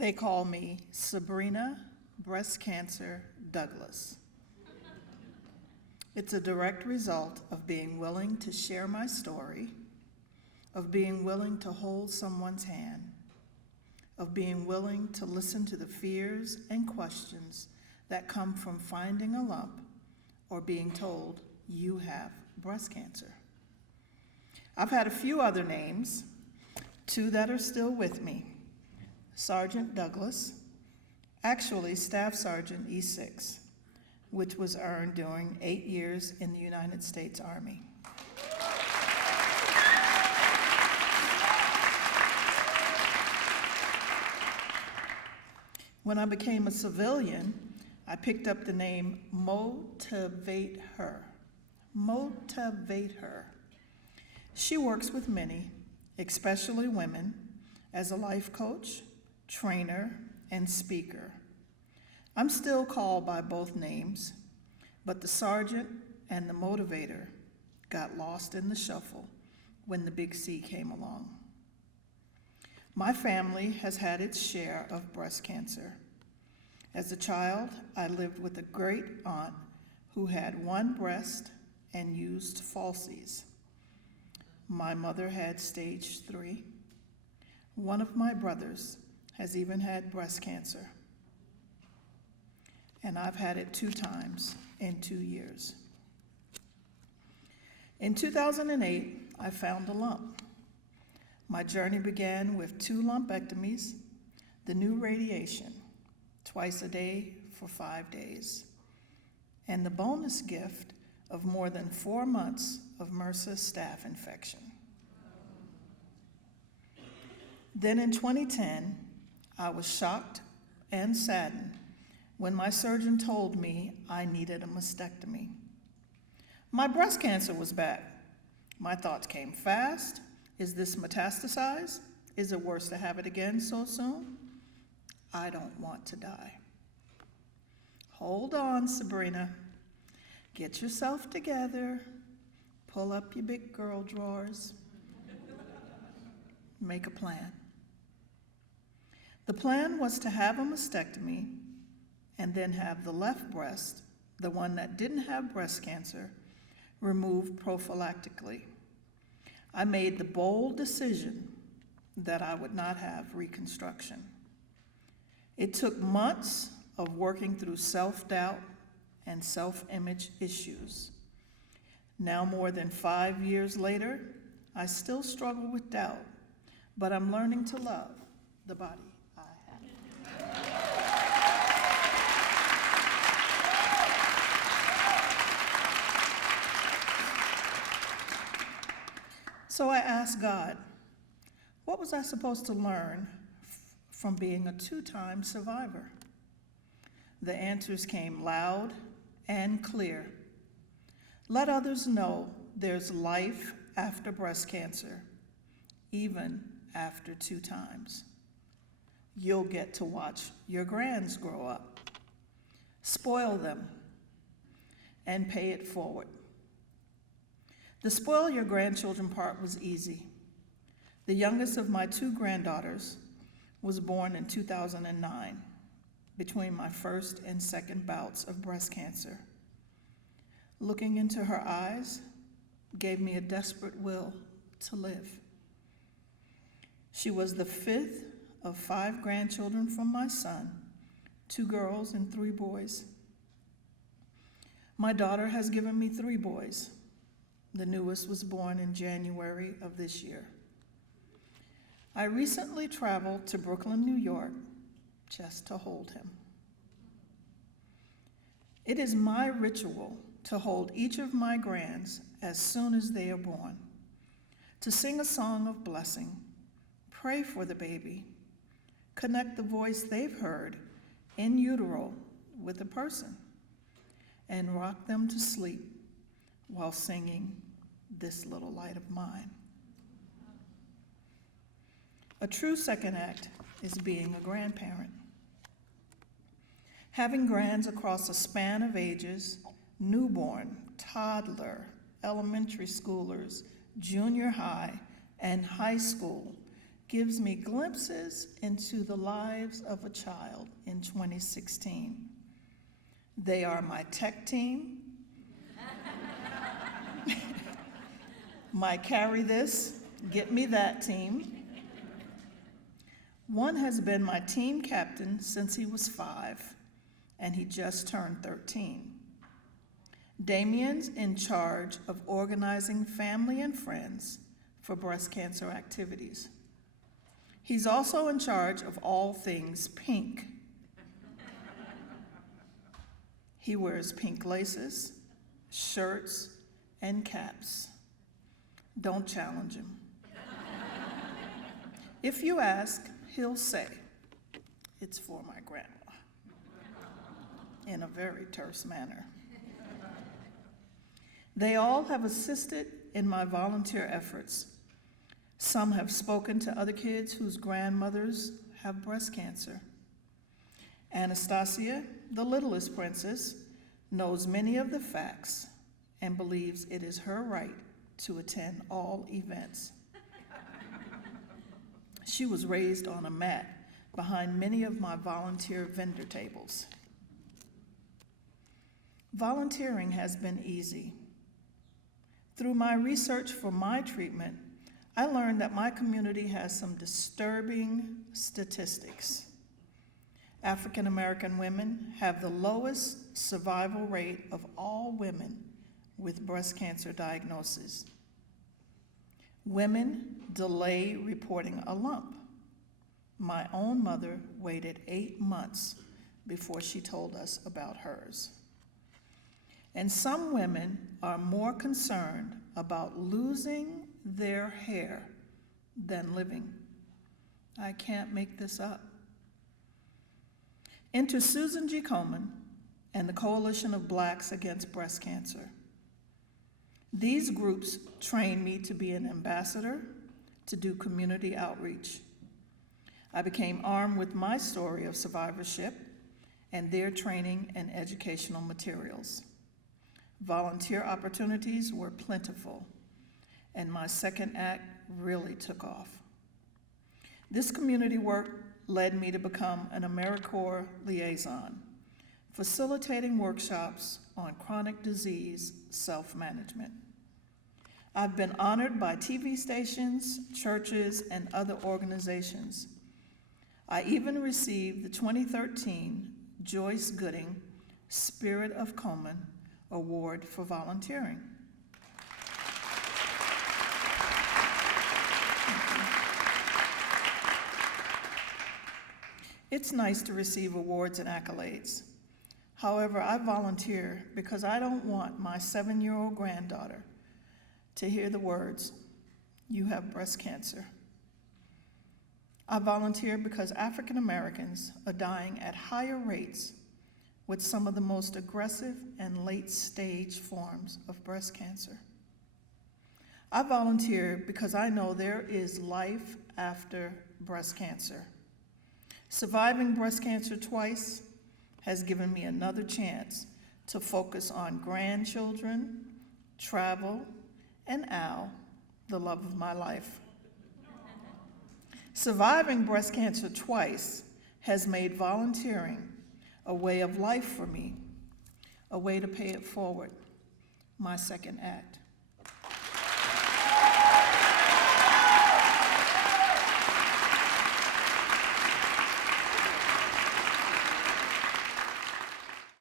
They call me Sabrina Breast Cancer Douglas. It's a direct result of being willing to share my story, of being willing to hold someone's hand, of being willing to listen to the fears and questions that come from finding a lump or being told you have breast cancer. I've had a few other names, two that are still with me. Sergeant Douglas, actually Staff Sergeant E6, which was earned during 8 years in the United States Army. When I became a civilian, I picked up the name Motivate Her. Motivate Her. She works with many, especially women, as a life coach, trainer, and speaker. I'm still called by both names, but the sergeant and the motivator got lost in the shuffle when the big C came along. My family has had its share of breast cancer. As a child, I lived with a great aunt who had one breast and used falsies. My mother had stage 3. One of my brothers has even had breast cancer, and I've had it 2 times in 2 years. In 2008, I found a lump. My journey began with 2 lumpectomies, the new radiation, twice a day for 5 days, and the bonus gift of more than 4 months of MRSA staph infection. Then in 2010, I was shocked and saddened when my surgeon told me I needed a mastectomy. My breast cancer was back. My thoughts came fast. Is this metastasized? Is it worse to have it again so soon? I don't want to die. Hold on, Sabrina. Get yourself together. Pull up your big girl drawers. Make a plan. The plan was to have a mastectomy and then have the left breast, the one that didn't have breast cancer, removed prophylactically. I made the bold decision that I would not have reconstruction. It took months of working through self-doubt and self-image issues. Now, more than 5 years later, I still struggle with doubt, but I'm learning to love the body I have. So I asked God, what was I supposed to learn from being a 2-time survivor? The answers came loud and clear. Let others know there's life after breast cancer, even after 2 times. You'll get to watch your grands grow up, spoil them, and pay it forward. The spoil your grandchildren part was easy. The youngest of my 2 granddaughters was born in 2009, between my first and second bouts of breast cancer. Looking into her eyes gave me a desperate will to live. She was the 5th of 5 grandchildren from my son, 2 girls and 3 boys. My daughter has given me 3 boys. The newest was born in January of this year. I recently traveled to Brooklyn, New York, just to hold him. It is my ritual to hold each of my grands as soon as they are born, to sing a song of blessing, pray for the baby, connect the voice they've heard in utero with a person, and rock them to sleep while singing This Little Light of Mine. A true second act is being a grandparent. Having grands across a span of ages, newborn, toddler, elementary schoolers, junior high, and high school, gives me glimpses into the lives of a child in 2016. They are my tech team, my carry this, get me that team. One has been my team captain since he was 5, and he just turned 13. Damien's in charge of organizing family and friends for breast cancer activities. He's also in charge of all things pink. He wears pink laces, shirts, and caps. Don't challenge him. If you ask, he'll say, "It's for my grandma," in a very terse manner. They all have assisted in my volunteer efforts. Some have spoken to other kids whose grandmothers have breast cancer. Anastasia, the littlest princess, knows many of the facts and believes it is her right to attend all events. She was raised on a mat behind many of my volunteer vendor tables. Volunteering has been easy. Through my research for my treatment, I learned that my community has some disturbing statistics. African American women have the lowest survival rate of all women with breast cancer diagnosis. Women delay reporting a lump. My own mother waited 8 months before she told us about hers. And some women are more concerned about losing their hair than living. I can't make this up. Enter Susan G. Komen and the Coalition of Blacks Against Breast Cancer. These groups trained me to be an ambassador, to do community outreach. I became armed with my story of survivorship and their training and educational materials. Volunteer opportunities were plentiful, and my second act really took off. This community work led me to become an AmeriCorps liaison, facilitating workshops on chronic disease self-management. I've been honored by TV stations, churches, and other organizations. I even received the 2013 Joyce Gooding Spirit of Komen Award for volunteering. It's nice to receive awards and accolades. However, I volunteer because I don't want my 7-year-old granddaughter to hear the words, "You have breast cancer." I volunteer because African Americans are dying at higher rates with some of the most aggressive and late-stage forms of breast cancer. I volunteer because I know there is life after breast cancer. Surviving breast cancer twice has given me another chance to focus on grandchildren, travel, and Al, the love of my life. Surviving breast cancer twice has made volunteering a way of life for me, a way to pay it forward, my second act.